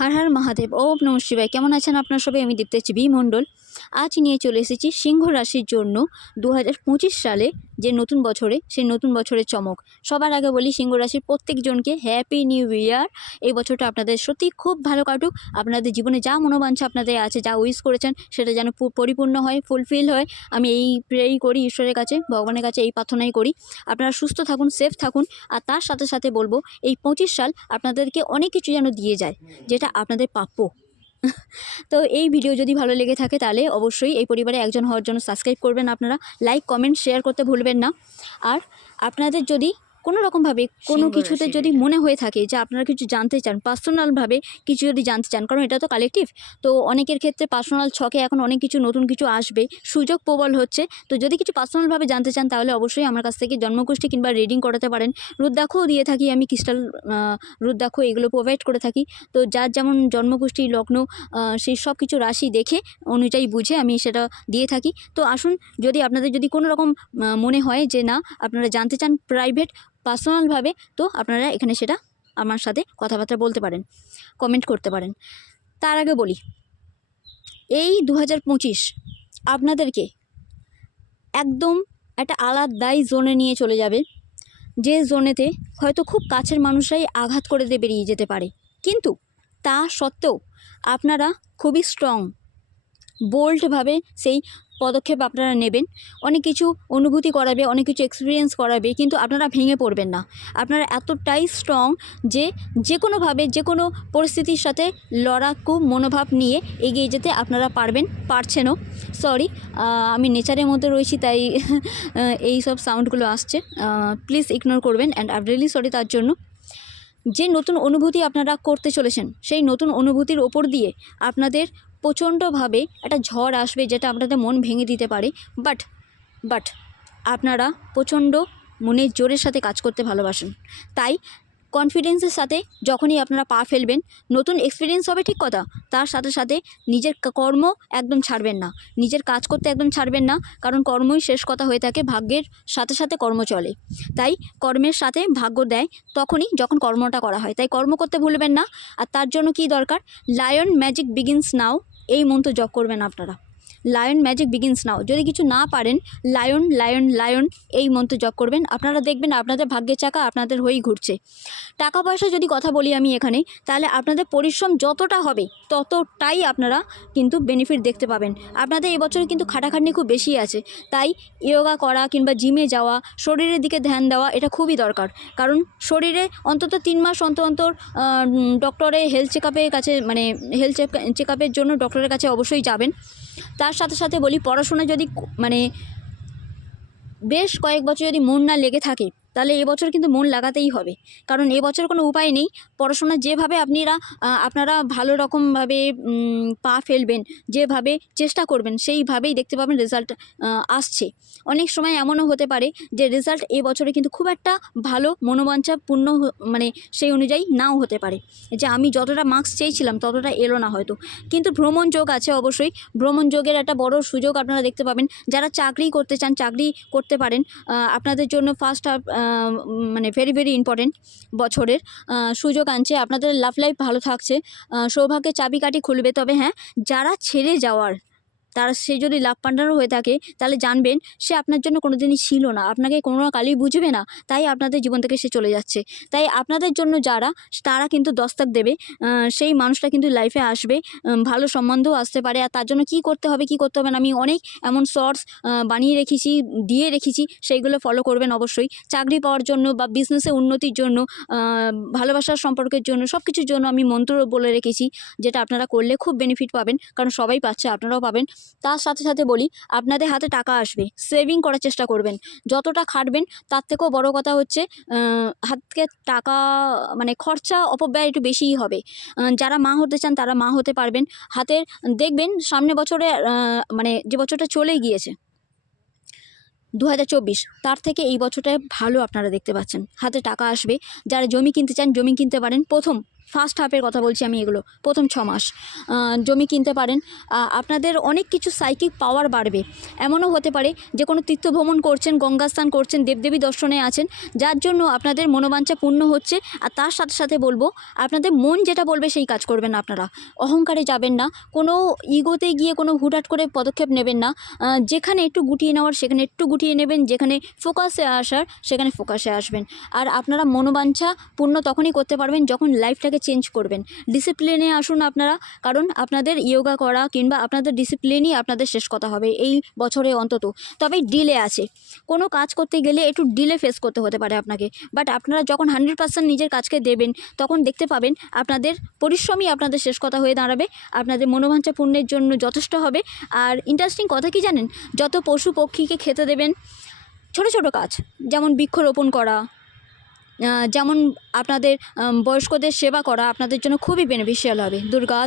হর হর মহাদেব ও নম শিবায়। কেমন আছেন আপনার সবাই? আমি দীপ্তেছি বি মণ্ডল। আজ নিয়ে চলে এসেছি সিংহ রাশির জন্য দু হাজার পঁচিশ সালে যে নতুন বছরে, সেই নতুন বছরের চমক। সবার আগে বলি, সিংহ রাশির প্রত্যেকজনকে হ্যাপি নিউ ইয়ার এই বছরটা আপনাদের সত্যি খুব ভালো কাটুক। আপনাদের জীবনে যা মনোবাঞ্ছা আপনাদের আছে, যা উইশ করেছেন, সেটা যেন পরিপূর্ণ হয় ফুলফিল হয়। আমি এই প্রেই করি ঈশ্বরের কাছে, ভগবানের কাছে এই প্রার্থনাই করি। আপনারা সুস্থ থাকুন সেফ থাকুন। আর তার সাথে সাথে বলব, এই পঁচিশ সাল আপনাদেরকে অনেক কিছু যেন দিয়ে যায়, যেটা আপনাদের প্রাপ্য। তো এই ভিডিও যদি ভালো লেগে থাকে তাহলে অবশ্যই এই পরিবারে একজন হওয়ার জন্য সাবস্ক্রাইব করবেন আপনারা। লাইক কমেন্ট শেয়ার করতে ভুলবেন না। আর আপনাদের যদি কোনো রকমভাবে কোনো কিছুতে যদি মনে হয়ে থাকে যে আপনারা কিছু জানতে চান পার্সোনালভাবে কিছু যদি জানতে চান কারণ এটা তো কালেকটিভ তো অনেকের ক্ষেত্রে পার্সোনাল ছকে এখন অনেক কিছু নতুন কিছু আসবে সুযোগ প্রবল হচ্ছে তো যদি কিছু পার্সোনালভাবে জানতে চান তাহলে অবশ্যই আমার কাছ থেকে জন্মগোষ্ঠী কিংবা রিডিং করাতে পারেন। রুদ্রাক্ষও দিয়ে থাকি আমি ক্রিস্টাল রুদ্রাক্ষ এগুলো প্রোভাইড করে থাকি তো যার যেমন জন্মগোষ্ঠী লগ্ন সেই সব কিছু রাশি দেখে অনুযায়ী বুঝে আমি সেটা দিয়ে থাকি। তো আসুন যদি আপনাদের যদি কোনো রকম মনে হয় যে না আপনারা জানতে চান প্রাইভেট পার্সোনালভাবে তো আপনারা এখানে সেটা আমার সাথে কথাবার্তা বলতে পারেন কমেন্ট করতে পারেন। তার আগে বলি, এই দু হাজার পঁচিশ আপনাদেরকে একদম একটা আলাদাই জোনে নিয়ে চলে যাবে, যে জোনেতে হয়তো খুব কাছের মানুষরাই আঘাত করে দিয়ে বেরিয়ে যেতে পারে। কিন্তু তা সত্ত্বেও আপনারা খুবই স্ট্রং বোল্ডভাবে সেই পদক্ষেপ আপনারা নেবেন। অনেক কিছু অনুভূতি করাবে, অনেক কিছু এক্সপিরিয়েন্স করাবে, কিন্তু আপনারা ভেঙে পড়বেন না। আপনারা এতটাই স্ট্রং যে যে কোনোভাবে যে কোনো পরিস্থিতির সাথে লড়াকু মনোভাব নিয়ে এগিয়ে যেতে আপনারা পারবেন, পারছেনও। সরি আমি নেচারের মধ্যে রয়েছি, তাই এই সব সাউন্ডগুলো আসছে। প্লিজ ইগনোর করবেন অ্যান্ড আই রিয়েলি সরি তার জন্য। যে নতুন অনুভূতি আপনারা করতে চলেছেন, সেই নতুন অনুভূতির ওপর দিয়ে আপনাদের প্রচণ্ডভাবে একটা ঝড় আসবে যেটা আপনাদের মন ভেঙে দিতে পারে। বাট বাট আপনারা প্রচণ্ড মনের জোরের সাথে কাজ করতে ভালোবাসেন। তাই কনফিডেন্সের সাথে যখনই আপনারা পা ফেলবেন, নতুন এক্সপিরিয়েন্স হবে ঠিক কথা, তার সাথে সাথে নিজের কর্ম একদম ছাড়বেন না। নিজের কাজ করতে একদম ছাড়বেন না, কারণ কর্মই শেষ কথা হয়ে থাকে, ভাগ্যের সাথে সাথে কর্ম চলে। তাই কর্মের সাথে ভাগ্য দেয় তখনই যখন কর্মটা করা হয়। তাই কর্ম করতে ভুলবেন না, আর তার জন্য কি দরকার? লায়ন ম্যাজিক বিগিনস নাও এই মন্ত্র জপ করবেন আপনারা। লায়ন ম্যাজিক বিগিনস নাও যদি কিছু না পারেন লায়ন লায়ন লায়ন এই মন্ত্র জপ করবেন। আপনারা দেখবেন আপনাদের ভাগ্যের চাকা আপনাদের হয়েই ঘুরছে। টাকা পয়সা যদি কথা বলি আমি এখানে, তাহলে আপনাদের পরিশ্রম যতটা হবে, ততটাই আপনারা কিন্তু বেনিফিট দেখতে পাবেন। আপনাদের এবছর কিন্তু খাটাখাটনি খুব বেশি আছে। তাই ইয়োগা করা কিংবা জিমে যাওয়া, শরীরের দিকে ধ্যান দেওয়া, এটা খুবই দরকার। কারণ শরীরে অন্তত তিন মাস অন্তর অন্তর ডক্টরে হেলথ চেক কাছে মানে হেলথ চেক আপের জন্য ডক্টরের কাছে অবশ্যই যাবেন। তার সাথে সাথে বলি পড়াশোনা যদি মানে বেশ কয়েক বছর যদি মন না লেগে থাকে তাহলে এবছর কিন্তু মন লাগাতেই হবে। কারণ এবছর কোনো উপায় নেই। পড়াশোনা যেভাবে আপনারা আপনারা ভালো রকমভাবে পা ফেলবেন, যেভাবে চেষ্টা করবেন, সেইভাবেই দেখতে পাবেন রেজাল্ট আসছে। অনেক সময় এমনও হতে পারে যে রেজাল্ট এই বছরে কিন্তু খুব একটা ভালো মনোবাঞ্ছা পূর্ণ মানে সেই অনুযায়ী নাও হতে পারে। যে আমি যতটা মার্কস চেয়েছিলাম, ততটা এলো না হয়তো। কিন্তু ভ্রমণ যোগ আছে অবশ্যই। ভ্রমণ যোগের একটা বড় সুযোগ আপনারা দেখতে পাবেন। যারা চাকরি করতে চান, চাকরি করতে পারেন আপনাদের জন্য ফার্স্ট হাফ মানে ভেরি ভেরি ইম্পর্টেন্ট বছরের। সুযোগ আনছে। আপনাদের লাভ লাইফ ভালো থাকছে। সৌভাগ্যের চাবিকাঠি খুলবে। তবে হ্যাঁ যারা ছেড়ে যাওয়ার তারা সে যদি লাভ পান্ডারও হয়ে থাকে, তাহলে জানবেন সে আপনার জন্য কোনো দিনই ছিল না। আপনাকে কোনো কালই বুঝবে না, তাই আপনাদের জীবন থেকে সে চলে যাচ্ছে। তাই আপনাদের জন্য যারা, তারা কিন্তু দস্তক দেবে সেই মানুষটা কিন্তু লাইফে আসবে ভালো সম্বন্ধও আসতে পারে। আর তার জন্য কি করতে হবে, কি করতে হবে না, আমি অনেক এমন শর্টস বানিয়ে রেখেছি, দিয়ে রেখেছি, সেইগুলো ফলো করবেন অবশ্যই। চাকরি পাওয়ার জন্য বা বিজনেসে উন্নতির জন্য ভালোবাসার সম্পর্কের জন্য সব কিছুর জন্য আমি মন্ত্র বলে রেখেছি, যেটা আপনারা করলে খুব বেনিফিট পাবেন, কারণ সবাই পাচ্ছে, আপনারাও পাবেন। তার সাথে সাথে বলি, আপনাদের হাতে টাকা আসবে সেভিং করার চেষ্টা করবেন। যতটা খাটবেন, তার থেকেও বড় কথা হচ্ছে হাতকে টাকা মানে খরচা অপব্যয় একটু বেশিই হবে। যারা মা হতে চান, তারা মা হতে পারবেন। হাতের, দেখবেন, সামনে বছরে মানে যে বছরটা চলেই গিয়েছে দু হাজার চব্বিশ, তার থেকে এই বছরটায় ভালো আপনারা দেখতে পাচ্ছেন। হাতে টাকা আসবে, যারা জমি কিনতে চান, জমি কিনতে পারেন। প্রথম ফার্স্ট হাফের কথা বলছি আমি এগুলো, প্রথম ছ মাস। জমি কিনতে পারেন আপনাদের অনেক কিছু সাইকিক পাওয়ার বাড়বে। এমনও হতে পারে যে কোনো তীর্থ ভ্রমণ করছেন, গঙ্গাস্থান করছেন, দেবদেবী দর্শনে আছেন, যার জন্য আপনাদের মনোবাঞ্ছা পূর্ণ হচ্ছে। আর তার সাথে সাথে বলব, আপনাদের মন যেটা বলবে সেই কাজ করবেন আপনারা। অহংকারে যাবেন না, কোনো ইগোতে গিয়ে কোনো হুটহাট করে পদক্ষেপ নেবেন না। যেখানে একটু গুটিয়ে নেওয়ার, সেখানে একটু গুটিয়ে নেবেন, যেখানে ফোকাসে আসার, সেখানে ফোকাসে আসবেন। আর আপনারা মনোবাঞ্ছা পূর্ণ তখনই করতে পারবেন যখন লাইফটাকে চেঞ্জ করবেন। ডিসিপ্লিনে আসুন আপনারা, কারণ আপনাদের ইয়োগা করা কিংবা আপনাদের ডিসিপ্লিনই আপনাদের শেষ কথা হবে এই বছরে অন্তত। তবে ডিলে আছে। কোনো কাজ করতে গেলে একটু ডিলে ফেস করতে হতে পারে আপনাকে। বাট আপনারা যখন হান্ড্রেড পার্সেন্ট নিজের কাজকে দেবেন, তখন দেখতে পাবেন আপনাদের পরিশ্রমই আপনাদের শেষ কথা হয়ে দাঁড়াবে। আপনাদের মনোবাঞ্ছা পূর্ণের জন্য যথেষ্ট হবে। আর ইন্টারেস্টিং কথা কি জানেন? যত পশু পক্ষীকে খেতে দেবেন, ছোট ছোট কাজ, যেমন বৃক্ষরোপণ করা যেমন আপনাদের বয়স্কদের সেবা করা আপনাদের জন্য খুবই বেনিফিশিয়াল হবে। দুর্গা